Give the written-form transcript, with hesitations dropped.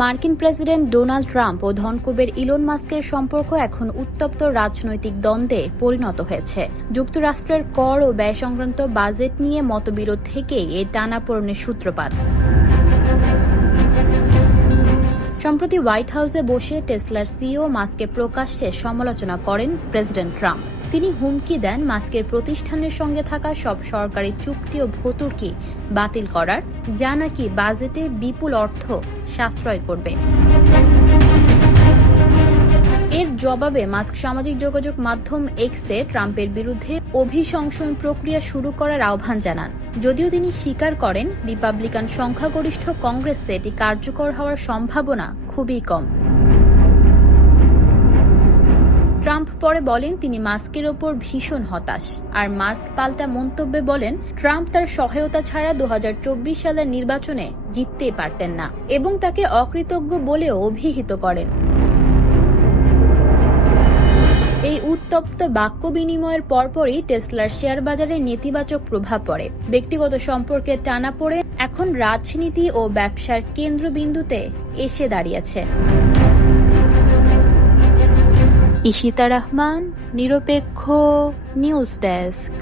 মার্কিন president Donald Trump ও ধনকুবের Elon মাস্কের সম্পর্ক এখন উত্তপ্ত রাজনৈতিক দ্বন্দ্বে পরিণত হয়েছে। যুক্তরাষ্ট্রের কর ও ব্যয় সংক্রান্ত বাজেট নিয়ে মতবিরোধ থেকেই এই টানাপোড়েনের সূত্রপাত। সম্প্রতি হোয়াইট হাউসে বসে টেসলার সিইও মাস্ককে প্রকাশ্যে সমালোচনা করেন প্রেসিডেন্ট ট্রাম্প। তিনি হুমকি দেন মাস্কের প্রতিষ্ঠানের সঙ্গে থাকা সব সরকারি চুক্তি ও ভর্তুকি বাতিল করার, যা নাকি বাজেটে বিপুল অর্থ সাশ্রয় করবে। এর জবাবে মাস্ক সামাজিক যোগাযোগ মাধ্যম এক্সে ট্রাম্পের বিরুদ্ধে অভিশংসন প্রক্রিয়া শুরু করার আহ্বান জানান। যদিও তিনি স্বীকার করেন রিপাবলিকান সংখ্যাগরিষ্ঠ কংগ্রেসে এটি কার্যকর হওয়ার সম্ভাবনা খুবই কম। ট্রাম্প পরে বলেন তিনি মাস্কের ওপর ভীষণ হতাশ। আর মাস্ক পাল্টা মন্তব্যে বলেন ট্রাম্প তার সহায়তা ছাড়া 2024 সালের নির্বাচনে জিততেই পারতেন না এবং তাকে অকৃতজ্ঞ বলেও অভিহিত করেন। এই উত্তপ্ত বাক্য বিনিময়ের পরপরই টেসলার শেয়ার বাজারে নেতিবাচক প্রভাব পড়ে। ব্যক্তিগত সম্পর্কে টানাপোড়ে এখন রাজনীতি ও ব্যবসার কেন্দ্রবিন্দুতে এসে দাঁড়িয়েছে। ইশিতা রহমান, নিরপেক্ষ নিউজ ডেস্ক।